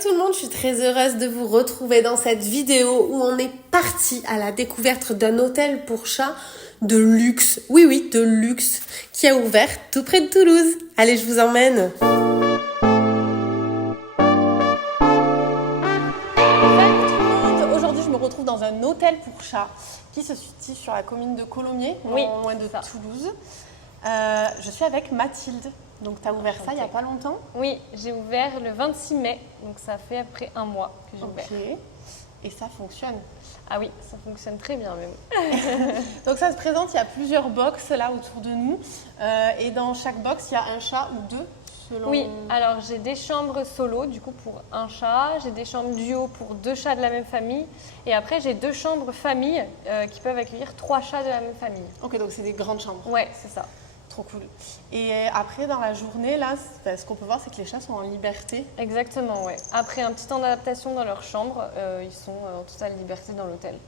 Tout le monde, je suis très heureuse de vous retrouver dans cette vidéo où on est parti à la découverte d'un hôtel pour chats de luxe. Oui, de luxe, qui a ouvert tout près de Toulouse. Allez, je vous emmène. Salut tout le monde. Aujourd'hui, je me retrouve dans un hôtel pour chats qui se situe sur la commune de Colomiers, non loin de Toulouse. Je suis avec Mathilde. Donc, tu as ouvert ça il n'y a pas longtemps? Oui, j'ai ouvert le 26 mai, donc ça fait après un mois que j'ai ouvert. Et ça fonctionne? Ah oui, ça fonctionne très bien même. Donc ça se présente, il y a plusieurs box là autour de nous. Et dans chaque box, il y a un chat ou deux selon... Oui, alors j'ai des chambres solo du coup pour un chat, j'ai des chambres duo pour deux chats de la même famille. Et après, j'ai deux chambres famille qui peuvent accueillir trois chats de la même famille. Ok, donc c'est des grandes chambres. Ouais, c'est ça. Trop cool. Et après, dans la journée, là, ce qu'on peut voir, c'est que les chats sont en liberté. Exactement, ouais. Après un petit temps d'adaptation dans leur chambre, ils sont en totale liberté dans l'hôtel.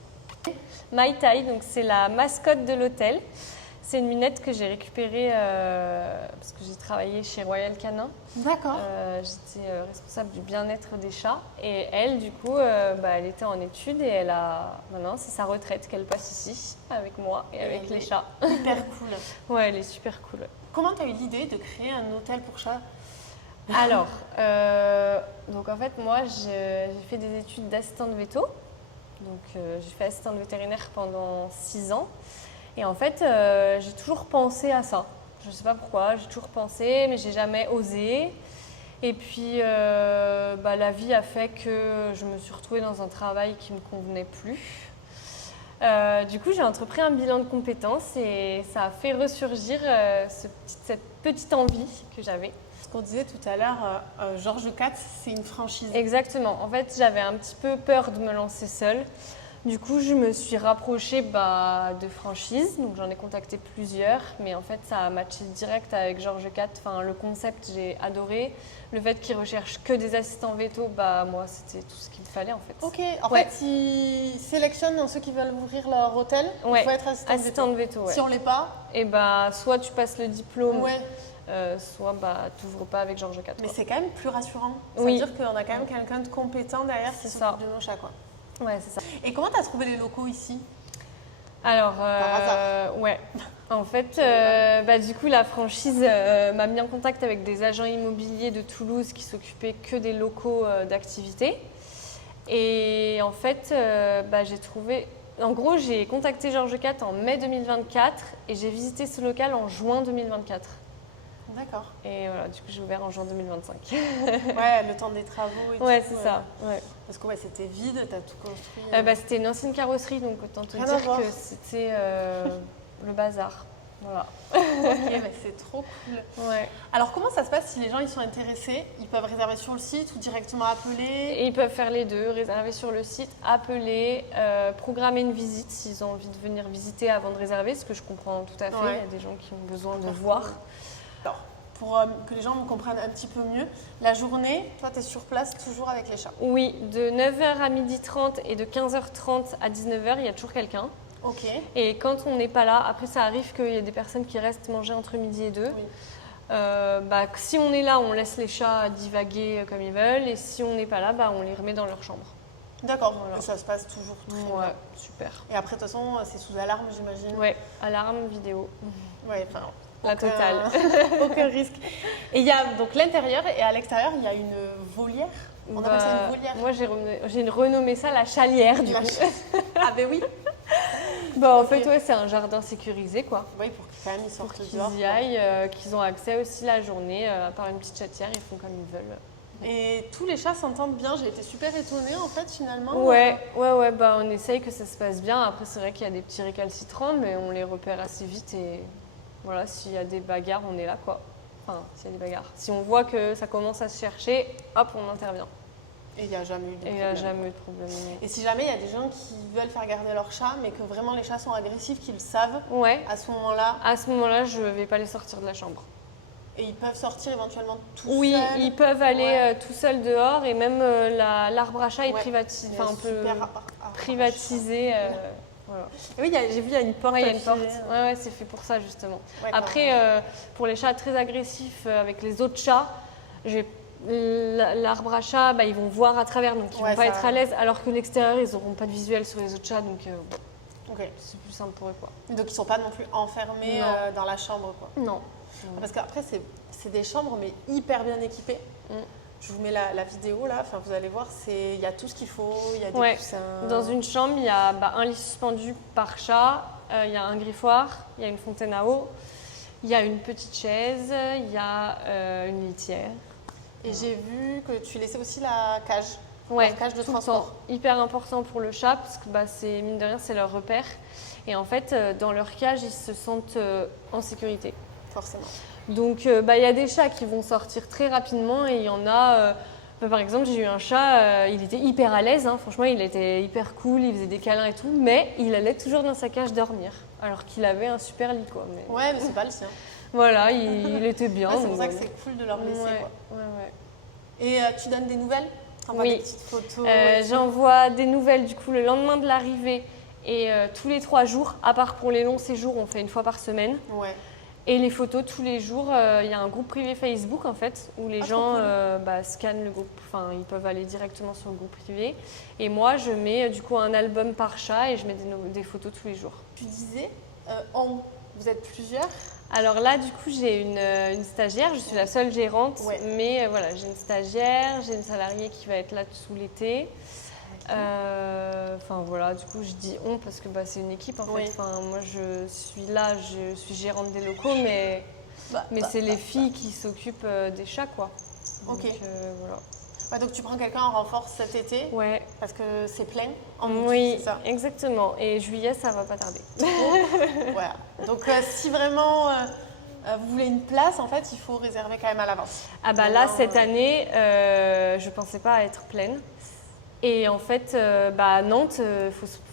My Tai, donc c'est la mascotte de l'hôtel. C'est une minette que j'ai récupérée parce que j'ai travaillé chez Royal Canin. D'accord. J'étais responsable du bien-être des chats et elle, du coup, elle était en études et maintenant c'est sa retraite qu'elle passe ici avec moi et avec les chats. Hyper cool. Ouais, elle est super cool. Comment tu as eu l'idée de créer un hôtel pour chats? Alors, donc en fait, moi, j'ai fait des études d'assistante veto. Donc, j'ai fait assistante vétérinaire pendant 6 ans. Et en fait, j'ai toujours pensé à ça. Je ne sais pas pourquoi, j'ai toujours pensé, mais j'ai jamais osé. Et puis, la vie a fait que je me suis retrouvée dans un travail qui ne me convenait plus. Du coup, j'ai entrepris un bilan de compétences et ça a fait ressurgir cette petite envie que j'avais. Ce qu'on disait tout à l'heure, Georges Cat, c'est une franchise. Exactement. En fait, j'avais un petit peu peur de me lancer seule. Du coup, je me suis rapprochée de franchises, donc j'en ai contacté plusieurs, mais en fait, ça a matché direct avec Georges Cat. Enfin, le concept, j'ai adoré. Le fait qu'ils recherchent que des assistants veto, moi, c'était tout ce qu'il fallait en fait. Ok, en fait, ils sélectionnent dans ceux qui veulent ouvrir leur hôtel, il faut être assistante veto. Ouais. Si on l'est pas, soit tu passes le diplôme, ouais. soit tu n'ouvres pas avec Georges Cat. Mais c'est quand même plus rassurant. Ça veut dire qu'on a quand même quelqu'un de compétent derrière qui s'occupe de nos chats, quoi. Ouais, c'est ça. Et comment tu as trouvé les locaux ici? Alors, par hasard. Ouais. En fait, du coup, la franchise m'a mis en contact avec des agents immobiliers de Toulouse qui s'occupaient que des locaux d'activité. Et en fait, j'ai trouvé... En gros, j'ai contacté Georges Cat en mai 2024 et j'ai visité ce local en juin 2024. D'accord. Et voilà, du coup, j'ai ouvert en juin 2025. Ouais, le temps des travaux et tout. Ouais, c'est ça. Ouais. Parce que c'était vide, tu as tout construit. C'était une ancienne carrosserie, donc autant te dire que c'était le bazar. Voilà. Ok, c'est trop cool. Ouais. Alors, comment ça se passe si les gens ils sont intéressés? Ils peuvent réserver sur le site ou directement appeler? Et ils peuvent faire les deux, réserver sur le site, appeler, programmer une visite s'ils ont envie de venir visiter avant de réserver, ce que je comprends tout à fait. Ouais. Il y a des gens qui ont besoin de voir. Alors, pour que les gens me comprennent un petit peu mieux, la journée, toi, tu es sur place toujours avec les chats? Oui, de 9h à 12h30 et de 15h30 à 19h, il y a toujours quelqu'un. Ok. Et quand on n'est pas là, après ça arrive qu'il y a des personnes qui restent manger entre midi et 2. Oui. Si on est là, on laisse les chats divaguer comme ils veulent. Et si on n'est pas là, on les remet dans leur chambre. D'accord, voilà. Ça se passe toujours très bien. Super. Et après, de toute façon, c'est sous alarme, j'imagine? Ouais, alarme, vidéo. Ouais, enfin... La totale. Aucun risque. Et il y a donc l'intérieur et à l'extérieur, il y a une volière. On appelle ça une volière. Moi, j'ai renommé ça la chalière, du coup. Ah ben oui. En fait, c'est un jardin sécurisé, quoi. Oui, pour qu'ils quand même ils sortent dehors. Qu'ils y aillent, qu'ils ont accès aussi la journée, par une petite chatière, ils font comme ils veulent. Et tous les chats s'entendent bien. J'ai été super étonnée, en fait, finalement. Ouais, on essaye que ça se passe bien. Après, c'est vrai qu'il y a des petits récalcitrants, mais on les repère assez vite et... Voilà, s'il y a des bagarres, on est là, quoi. Enfin, s'il y a des bagarres. Si on voit que ça commence à se chercher, hop, on intervient. Et il n'y a jamais eu de problème. Il n'y a jamais eu de problème. Et si jamais il y a des gens qui veulent faire garder leur chat, mais que vraiment les chats sont agressifs, qu'ils le savent, à ce moment-là... À ce moment-là, je ne vais pas les sortir de la chambre. Et ils peuvent sortir éventuellement tout seuls? Oui, ils peuvent aller tout seuls dehors et même l'arbre à chat est privatisé. Enfin, on peut privatiser... Voilà. Oui, j'ai vu, il y a une porte. Il y a une porte. Ouais, c'est fait pour ça justement. Ouais, après, pour les chats très agressifs avec les autres chats, j'ai l'arbre à chat, ils vont voir à travers, donc ils vont pas être à l'aise, alors que l'extérieur, ils n'auront pas de visuel sur les autres chats, donc c'est plus simple pour eux, quoi. Donc ils sont pas non plus enfermés dans la chambre, quoi. Non. Parce qu'après, c'est des chambres, mais hyper bien équipées. Je vous mets la vidéo là, enfin, vous allez voir, il y a tout ce qu'il faut, il y a des coussins. Dans une chambre, il y a un lit suspendu par chat, il y a un griffoir, il y a une fontaine à eau, il y a une petite chaise, il y a une litière. Et j'ai vu que tu laissais aussi la cage, leur cage de transport. Hyper important pour le chat, parce que c'est, mine de rien, c'est leur repère. Et en fait, dans leur cage, ils se sentent en sécurité. Forcément. Donc, il y a des chats qui vont sortir très rapidement et il y en a… par exemple, j'ai eu un chat, il était hyper à l'aise, hein, franchement, il était hyper cool, il faisait des câlins et tout, mais il allait toujours dans sa cage dormir, alors qu'il avait un super lit, quoi. Ouais, mais c'est pas le sien. Voilà, il était bien. C'est pour ça que c'est cool de leur laisser, quoi. Et tu donnes des nouvelles ? Oui. Des petites photos j'envoie des nouvelles, du coup, le lendemain de l'arrivée et tous les 3 jours, à part pour les longs séjours, on fait une fois par semaine. Ouais. Et les photos, tous les jours, il y a un groupe privé Facebook en fait, où les gens scannent le groupe, enfin ils peuvent aller directement sur le groupe privé. Et moi, je mets du coup un album par chat et je mets des photos tous les jours. Tu disais, vous êtes plusieurs ? Alors là, du coup, j'ai une stagiaire, je suis la seule gérante, mais voilà, j'ai une stagiaire, j'ai une salariée qui va être là tout l'été. Enfin voilà, du coup je dis on parce que c'est une équipe en fait. Enfin, moi je suis là, je suis gérante des locaux, mais c'est les filles qui s'occupent des chats, quoi. Donc, voilà. Donc tu prends quelqu'un en renfort cet été ? Ouais. Parce que c'est plein en août, c'est ça ? Exactement. Et juillet, ça va pas tarder. Voilà. Donc si vraiment vous voulez une place, en fait, il faut réserver quand même à l'avance. Là cette année, je pensais pas être pleine. Et en fait, Nantes,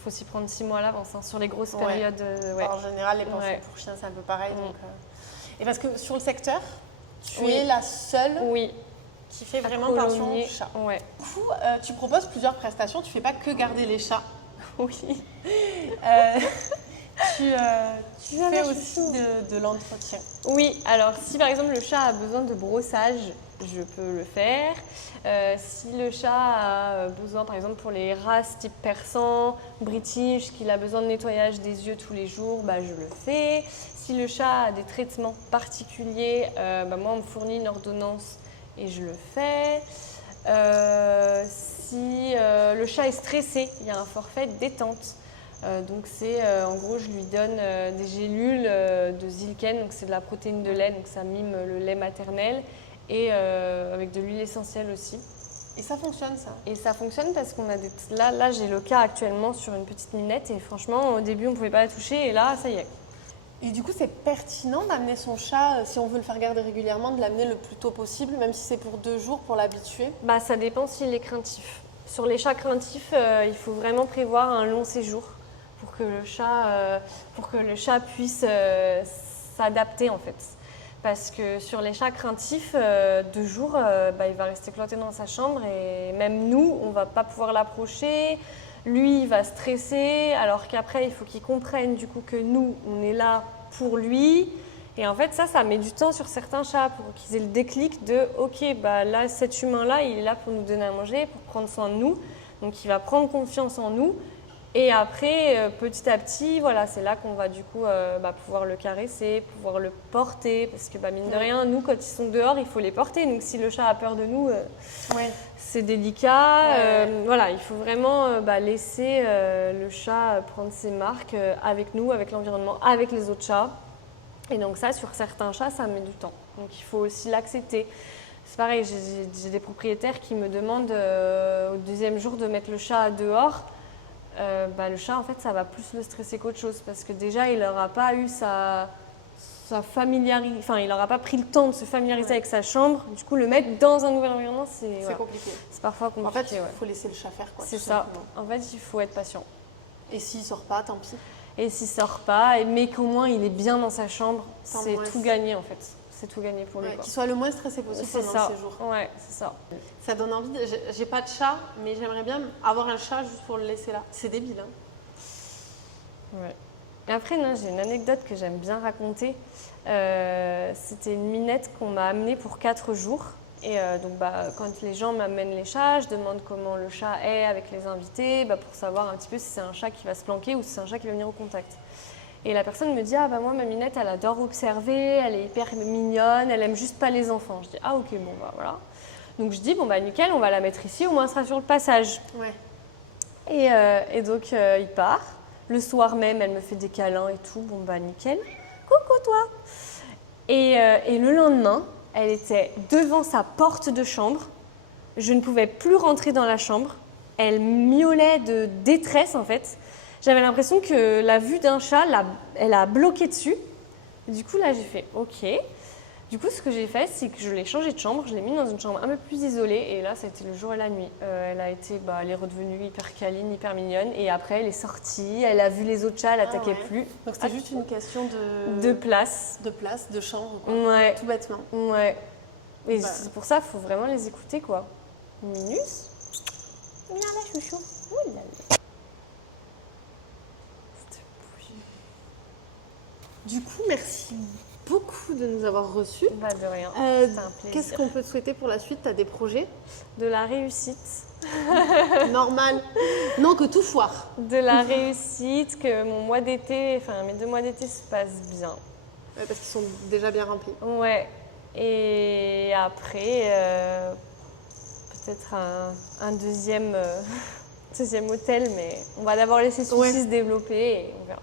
faut s'y prendre 6 mois à l'avance, hein, sur les grosses périodes. En général, les pensions pour chiens, c'est un peu pareil. Donc, Et parce que sur le secteur, tu es la seule qui fait vraiment pension chat. Ouais. Du coup, tu proposes plusieurs prestations, tu ne fais pas que garder les chats. Oui. Tu fais aussi de l'entretien. Oui, alors si par exemple le chat a besoin de brossage, je peux le faire. Si le chat a besoin, par exemple pour les races type persan, british, qu'il a besoin de nettoyage des yeux tous les jours, je le fais. Si le chat a des traitements particuliers, moi on me fournit une ordonnance et je le fais. Si le chat est stressé, il y a un forfait détente. Donc c'est en gros je lui donne des gélules de Zilken, donc c'est de la protéine de lait, donc ça mime le lait maternel et avec de l'huile essentielle aussi. Et ça fonctionne ça ? Et ça fonctionne parce qu'on a là j'ai le cas actuellement sur une petite minette et franchement au début on ne pouvait pas la toucher et là ça y est. Et du coup c'est pertinent d'amener son chat, si on veut le faire garder régulièrement, de l'amener le plus tôt possible, même si c'est pour 2 jours pour l'habituer ? Ça dépend s'il est craintif. Sur les chats craintifs, il faut vraiment prévoir un long séjour pour que le chat puisse s'adapter en fait. Parce que sur les chats craintifs, 2 jours, il va rester cloîtré dans sa chambre et même nous, on ne va pas pouvoir l'approcher. Lui, il va stresser alors qu'après, il faut qu'il comprenne du coup que nous, on est là pour lui. Et en fait, ça met du temps sur certains chats pour qu'ils aient le déclic de « Ok, là, cet humain-là, il est là pour nous donner à manger, pour prendre soin de nous. » Donc, il va prendre confiance en nous. Et après, petit à petit, voilà, c'est là qu'on va du coup pouvoir le caresser, pouvoir le porter. Parce que mine de rien, nous, quand ils sont dehors, il faut les porter. Donc si le chat a peur de nous, c'est délicat. Voilà, il faut vraiment laisser le chat prendre ses marques avec nous, avec l'environnement, avec les autres chats. Et donc ça, sur certains chats, ça met du temps. Donc il faut aussi l'accepter. C'est pareil, j'ai des propriétaires qui me demandent au 2e jour de mettre le chat dehors. Le chat, en fait, ça va plus le stresser qu'autre chose parce que déjà, il n'aura pas eu sa familiarité, enfin, il n'aura pas pris le temps de se familiariser avec sa chambre. Du coup, le mettre dans un nouvel environnement, c'est compliqué. C'est parfois compliqué. En fait, il faut laisser le chat faire, quoi. C'est ça. En fait, il faut être patient. Et s'il ne sort pas, tant pis. Et s'il ne sort pas, mais qu'au moins il est bien dans sa chambre, c'est tout gagné en fait. C'est tout gagné pour lui. Qu'il soit le moins stressé possible pendant le séjour. Ouais, c'est ça. Ça donne envie. J'ai pas de chat, mais j'aimerais bien avoir un chat juste pour le laisser là. C'est débile, hein. Ouais. Et après, j'ai une anecdote que j'aime bien raconter. C'était une minette qu'on m'a amenée pour 4 jours. Et donc, quand les gens m'amènent les chats, je demande comment le chat est avec les invités pour savoir un petit peu si c'est un chat qui va se planquer ou si c'est un chat qui va venir au contact. Et la personne me dit « Ah moi, ma minette, elle adore observer, elle est hyper mignonne, elle aime juste pas les enfants. » Je dis « Ah ok, bon voilà. » Donc je dis « Bon nickel, on va la mettre ici, au moins elle sera sur le passage. » Ouais. Et donc il part. Le soir même, elle me fait des câlins et tout. Bon nickel. Coucou toi. Et le lendemain, elle était devant sa porte de chambre. Je ne pouvais plus rentrer dans la chambre. Elle miaulait de détresse en fait. J'avais l'impression que la vue d'un chat, elle a bloqué dessus. Du coup, là, j'ai fait OK. Du coup, ce que j'ai fait, c'est que je l'ai changée de chambre. Je l'ai mise dans une chambre un peu plus isolée. Et là, c'était le jour et la nuit. Elle est redevenue hyper câline, hyper mignonne. Et après, elle est sortie. Elle a vu les autres chats, elle n'attaquait plus. Donc, c'était juste une question de place. De place, de chambre, quoi. Ouais. Tout bêtement. Ouais. Et c'est pour ça, il faut vraiment les écouter, quoi. Minus. Viens là, chouchou. Ouh là là. Du coup, merci beaucoup de nous avoir reçus. De rien, c'était un plaisir. Qu'est-ce qu'on peut te souhaiter pour la suite? Tu as des projets? De la réussite. Normal. Non, que tout foire. De la réussite, que mes 2 mois d'été se passent bien. Ouais, parce qu'ils sont déjà bien remplis. Ouais. Et après, peut-être un deuxième hôtel, mais on va d'abord laisser celui-ci se développer et on verra.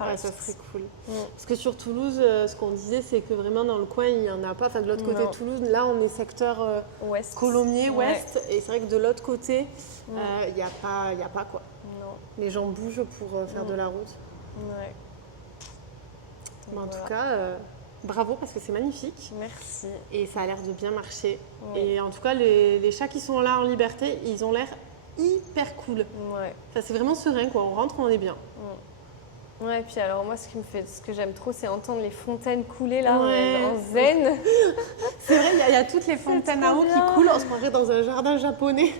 Ouais, ça serait cool. Parce que sur Toulouse, ce qu'on disait, c'est que vraiment dans le coin, il n'y en a pas. Enfin, de l'autre côté de Toulouse, là, on est secteur ouest. Colomiers, ouest. Et c'est vrai que de l'autre côté, il n'y a pas quoi. Non. Les gens bougent pour faire de la route. Ouais. Mais en tout cas, bravo parce que c'est magnifique. Merci. Et ça a l'air de bien marcher. Oui. Et en tout cas, les chats qui sont là en liberté, ils ont l'air hyper cool. Ouais. Enfin, c'est vraiment serein, quoi. On rentre, on est bien. Ouais, et puis alors moi, ce que j'aime trop, c'est entendre les fontaines couler là, ouais. En zen. C'est vrai, il y a toutes les fontaines à eau qui coulent. On se croirait dans un jardin japonais.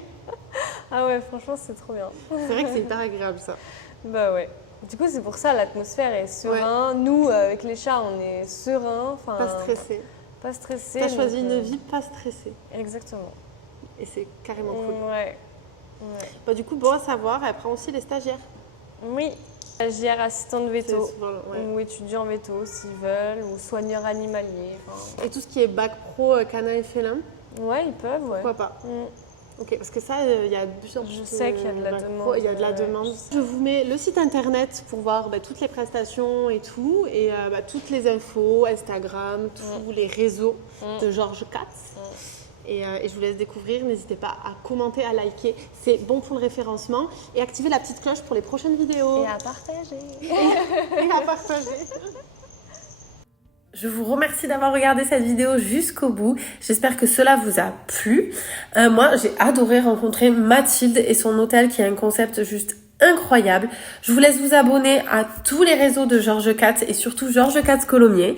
Ah ouais, franchement, c'est trop bien. C'est vrai que c'est hyper agréable, ça. Bah ouais. Du coup, c'est pour ça, l'atmosphère est serein. Ouais. Nous, avec les chats, on est serein. Pas stressé. Pas stressé. T'as choisi une vie pas stressée. Exactement. Et c'est carrément cool. Ouais. Bah, du coup, bon à savoir, elle prend aussi les stagiaires. Oui. Stagiaire, assistant de veto, souvent, ou étudiant en veto s'ils veulent, ou soigneur animalier. Et tout ce qui est bac pro, canin et félin? Ouais, ils peuvent, ouais. Pourquoi pas? Ok, parce que ça, il y a plusieurs... Je sais qu'il y a de la demande. Il y a de la demande. Je vous mets le site internet pour voir toutes les prestations et tout, et toutes les infos, Instagram, tous les réseaux de Georges Katz. Et je vous laisse découvrir. N'hésitez pas à commenter, à liker. C'est bon pour le référencement. Et activez la petite cloche pour les prochaines vidéos. Et à partager. Et à partager. Je vous remercie d'avoir regardé cette vidéo jusqu'au bout. J'espère que cela vous a plu. Moi, j'ai adoré rencontrer Mathilde et son hôtel qui a un concept juste incroyable. Je vous laisse vous abonner à tous les réseaux de Georges Katz et surtout Georges Katz Colomiers.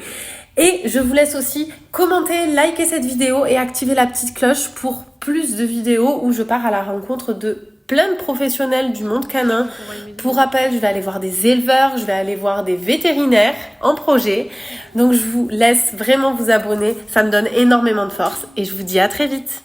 Et je vous laisse aussi commenter, liker cette vidéo et activer la petite cloche pour plus de vidéos où je pars à la rencontre de plein de professionnels du monde canin. Pour rappel, je vais aller voir des éleveurs, je vais aller voir des vétérinaires en projet. Donc je vous laisse vraiment vous abonner, ça me donne énormément de force et je vous dis à très vite.